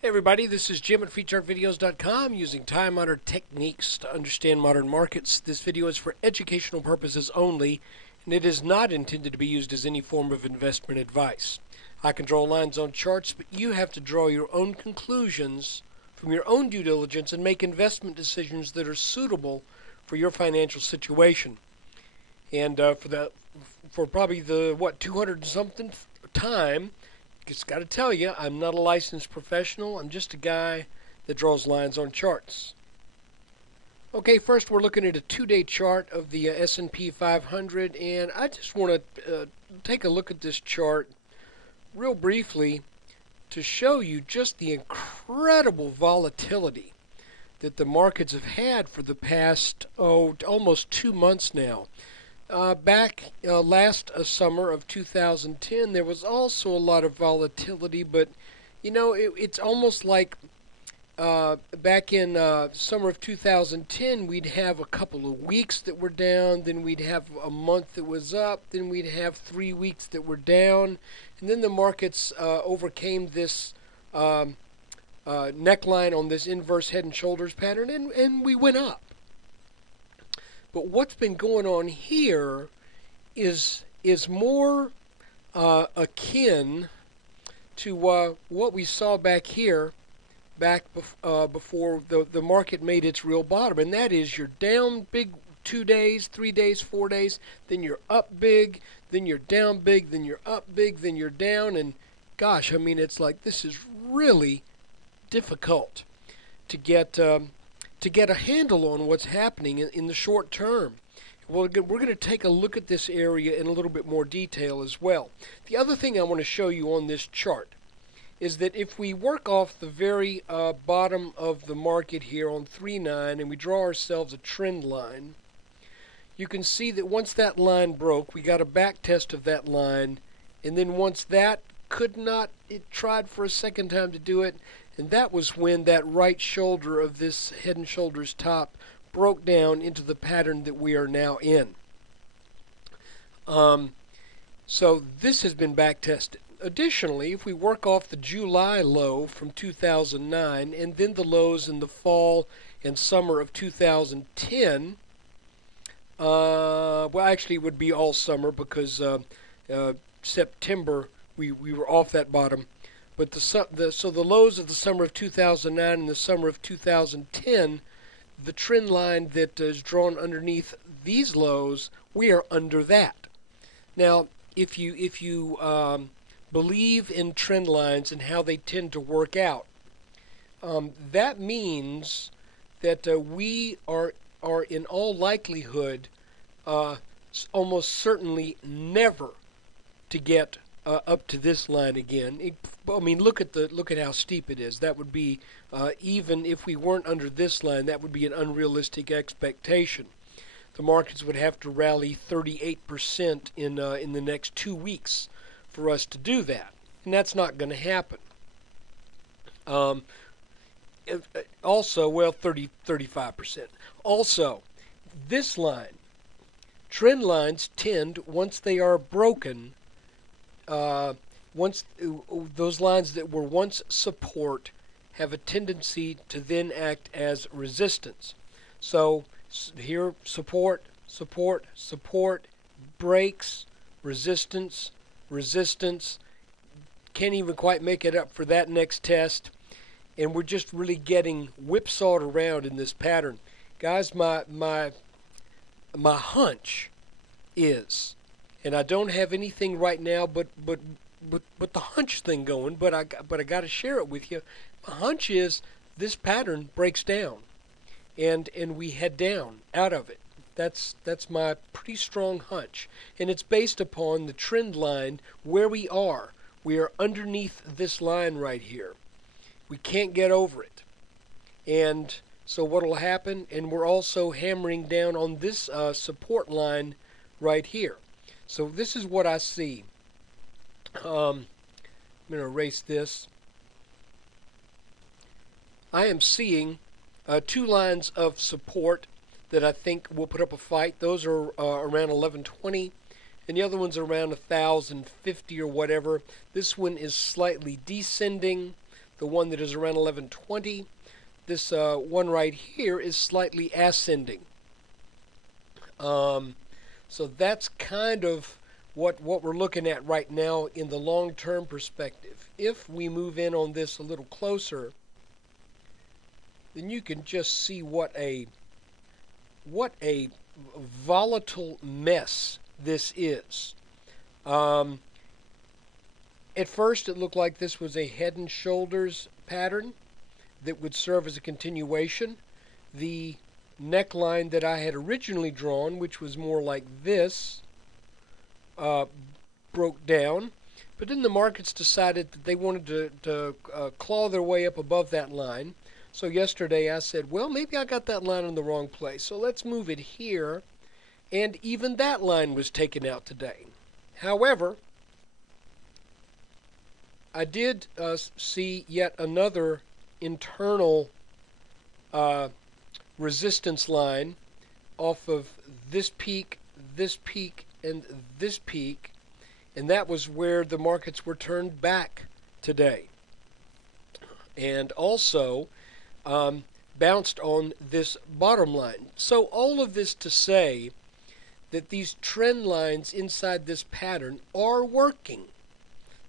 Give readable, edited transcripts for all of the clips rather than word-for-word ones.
Hey everybody, this is Jim at FreeChartVideos.com using time-honored techniques to understand modern markets. This video is for educational purposes only, and it is not intended to be used as any form of investment advice. I can draw lines on charts, but you have to draw your own conclusions from your own due diligence and make investment decisions that are suitable for your financial situation. And for probably the 200 something time, just got to tell you, I'm not a licensed professional. I'm just a guy that draws lines on charts. Okay, first we're looking at a 2-day chart of the S&P 500, and I just want to take a look at this chart real briefly to show you just the incredible volatility that the markets have had for the past, almost 2 months now. Back last summer of 2010, there was also a lot of volatility, but it's almost like back in summer of 2010, we'd have a couple of weeks that were down, then we'd have a month that was up, then we'd have 3 weeks that were down, and then the markets overcame this neckline on this inverse head and shoulders pattern, and we went up. But what's been going on here is more akin to what we saw back here, before the market made its real bottom, and that is you're down big 2 days, 3 days, 4 days, then you're up big, then you're down big, then you're up big, then you're down, and gosh, I mean, it's like this is really difficult to get a handle on what's happening in the short term. Well, we're going to take a look at this area in a little bit more detail as well. The other thing I want to show you on this chart is that if we work off the very bottom of the market here on 3.9 and we draw ourselves a trend line, you can see that once that line broke, we got a back test of that line, and then once that could not, it tried for a second time to do it, and that was when that right shoulder of this head and shoulders top broke down into the pattern that we are now in. So this has been back tested. Additionally, if we work off the July low from 2009 and then the lows in the fall and summer of 2010, well, actually it would be all summer because September we were off that bottom. But so the lows of the summer of 2009 and the summer of 2010, the trend line that is drawn underneath these lows, we are under that. Now, if you believe in trend lines and how they tend to work out, that means that we are in all likelihood almost certainly never to get up to this line again. I mean, look at how steep it is. That would be even if we weren't under this line, that would be an unrealistic expectation. The markets would have to rally 38% in the next 2 weeks for us to do that, and that's not going to happen. Also, well, 35%. Also, this line, trend lines tend, once they are broken, once those lines that were once support have a tendency to then act as resistance. So here, support, support, support, breaks, resistance, resistance, can't even quite make it up for that next test, and we're just really getting whipsawed around in this pattern. Guys, my hunch is, and I don't have anything right now but the hunch thing going, but I got to share it with you. My hunch is this pattern breaks down, and we head down out of it. That's my pretty strong hunch, and it's based upon the trend line where we are. We are underneath this line right here. We can't get over it, and so what will happen? And we're also hammering down on this support line right here. So this is what I see. I'm going to erase this. I am seeing 2 lines of support that I think will put up a fight. Those are around 1120, and the other one's around 1050 or whatever. This one is slightly descending. the one that is around 1120. This one right here is slightly ascending. So that's kind of what we're looking at right now in the long-term perspective. If we move in on this a little closer, then you can just see what a volatile mess this is. At first it looked like this was a head and shoulders pattern that would serve as a continuation. The neckline that I had originally drawn, which was more like this, broke down. But then the markets decided that they wanted to claw their way up above that line. So yesterday I said, well, maybe I got that line in the wrong place, so let's move it here. And even that line was taken out today. However, I did see yet another internal resistance line off of this peak, and this peak, and that was where the markets were turned back today. And also bounced on this bottom line. So all of this to say that these trend lines inside this pattern are working.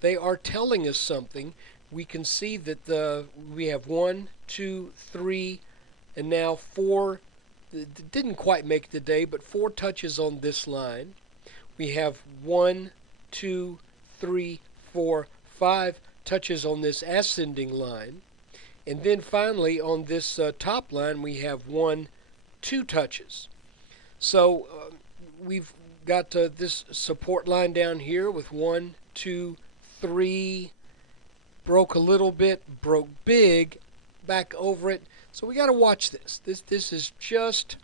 They are telling us something. We can see that we have 1, 2, 3, and now 4. It didn't quite make it today, but 4 touches on this line. We have 1, 2, 3, 4, 5 touches on this ascending line. And then finally on this top line we have 1, 2 touches. So we've got this support line down here with 1, 2, 3, broke a little bit, broke big, back over it. So we got to watch this. This is just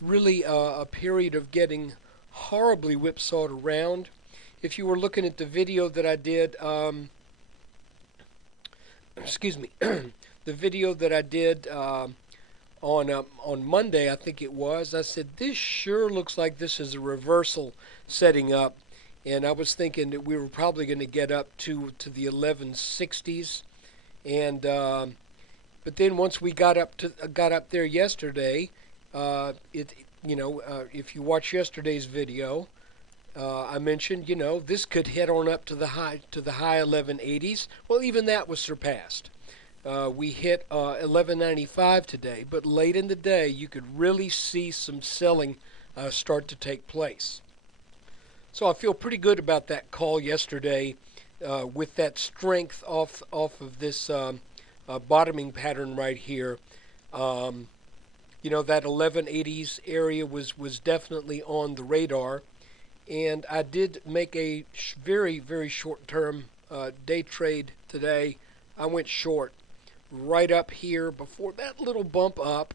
really a period of getting horribly whipsawed around. If you were looking at the video that I did, excuse me, the video that I did on Monday, I think it was, I said this sure looks like this is a reversal setting up, and I was thinking that we were probably going to get up to the 1160s, and but then once we got up there yesterday, if you watch yesterday's video, I mentioned, this could head on up to the high 1180s. Well, even that was surpassed. We hit 1195 today, but late in the day, you could really see some selling start to take place. So I feel pretty good about that call yesterday with that strength off of this bottoming pattern right here. That 1180s area was definitely on the radar. And I did make a very, very short-term day trade today. I went short right up here before that little bump up.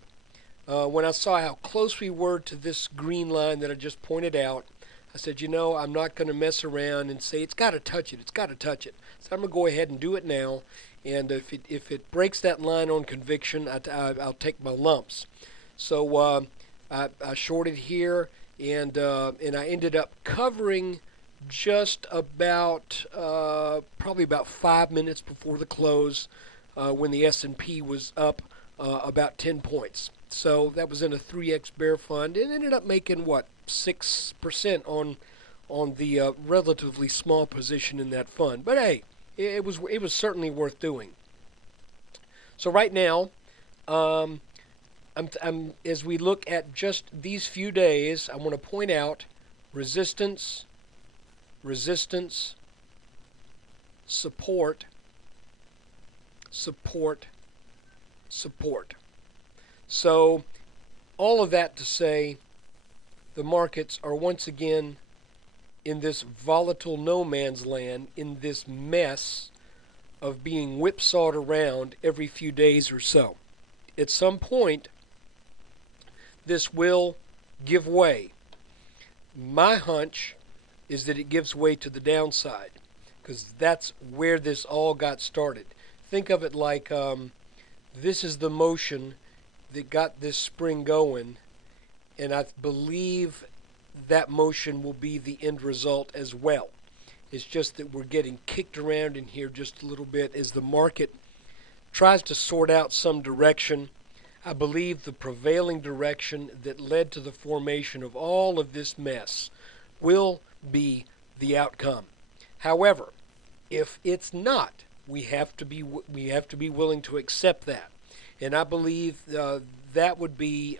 When I saw how close we were to this green line that I just pointed out, I said, I'm not going to mess around and say it's got to touch it. It's got to touch it. So I'm going to go ahead and do it now. And if it breaks that line on conviction, I'll take my lumps. So I shorted here. And I ended up covering just about probably about 5 minutes before the close when the S&P was up about 10 points. So that was in a 3x bear fund and ended up making 6% on the relatively small position in that fund. But hey, it was certainly worth doing. So right now, as we look at just these few days, I want to point out resistance, support, support, support. So all of that to say the markets are once again in this volatile no man's land, in this mess of being whipsawed around every few days or so. At some point, this will give way. My hunch is that it gives way to the downside, because that's where this all got started. Think of it like this is the motion that got this spring going, and I believe that motion will be the end result as well. It's just that we're getting kicked around in here just a little bit as the market tries to sort out some direction. I believe the prevailing direction that led to the formation of all of this mess will be the outcome. However, if it's not, we have to be willing to accept that, and I believe that would be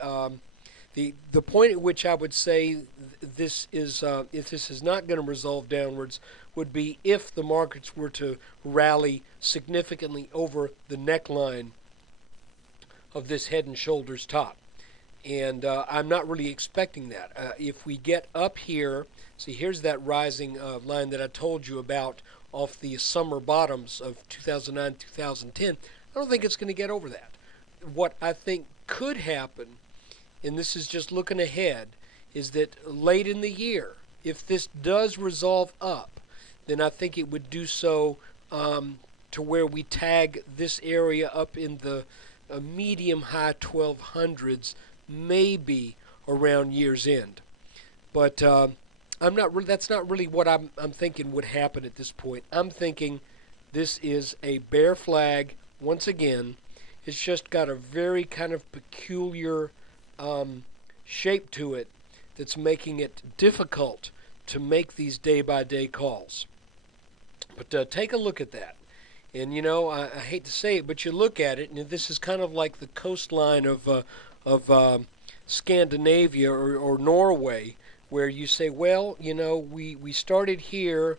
the point at which I would say this is if this is not going to resolve downwards would be if the markets were to rally significantly over the neckline of this head and shoulders top. And I'm not really expecting that. If we get up here, see, here's that rising line that I told you about off the summer bottoms of 2009, 2010. I don't think it's going to get over that. What I think could happen, and this is just looking ahead, is that late in the year, if this does resolve up, then I think it would do so to where we tag this area up in the medium high 1200s, maybe around year's end. But I'm not. That's not really what I'm thinking would happen at this point. I'm thinking this is a bear flag once again. It's just got a very kind of peculiar shape to it that's making it difficult to make these day-by-day calls. But take a look at that. And, you know, I hate to say it, but you look at it, and this is kind of like the coastline of Scandinavia or Norway, where you say, well, you know, we started here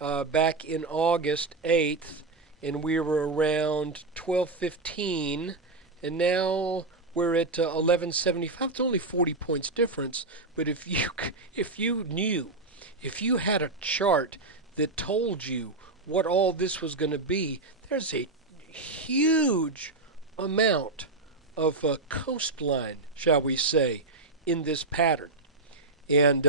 back in August 8th, and we were around 1215, and now we're at 1175. It's only 40 points difference, but if you had a chart that told you what all this was going to be, there's a huge amount of coastline, shall we say, in this pattern. And,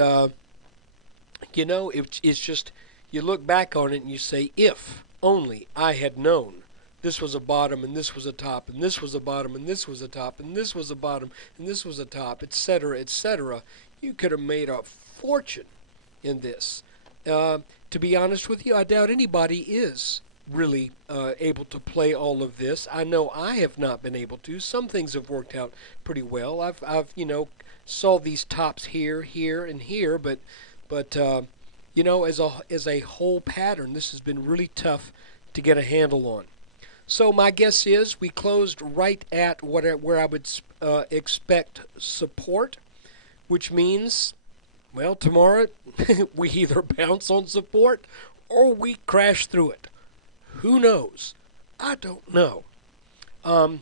you know, it's just, you look back on it and you say, if only I had known this was a bottom and this was a top and this was a bottom and this was a top and this was a bottom and this was a top, etc., etc., you could have made a fortune in this. To be honest with you, I doubt anybody is really able to play all of this. I know I have not been able to. Some things have worked out pretty well. I've you know, saw these tops here, here, and here, but you know, as a whole pattern, this has been really tough to get a handle on. So my guess is we closed right at where I would expect support, which means, well, tomorrow we either bounce on support or we crash through it. Who knows? I don't know. So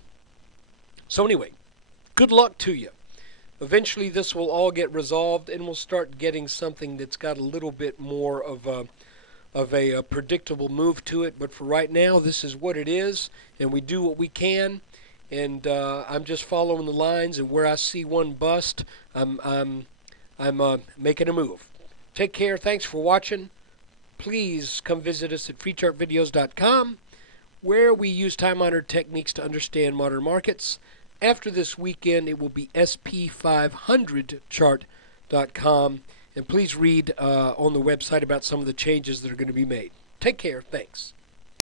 anyway, good luck to you. Eventually this will all get resolved and we'll start getting something that's got a little bit more of a predictable move to it. But for right now, this is what it is, and we do what we can. And I'm just following the lines, and where I see one bust, I'm making a move. Take care. Thanks for watching. Please come visit us at freechartvideos.com, where we use time-honored techniques to understand modern markets. After this weekend, it will be sp500chart.com. And please read on the website about some of the changes that are going to be made. Take care. Thanks.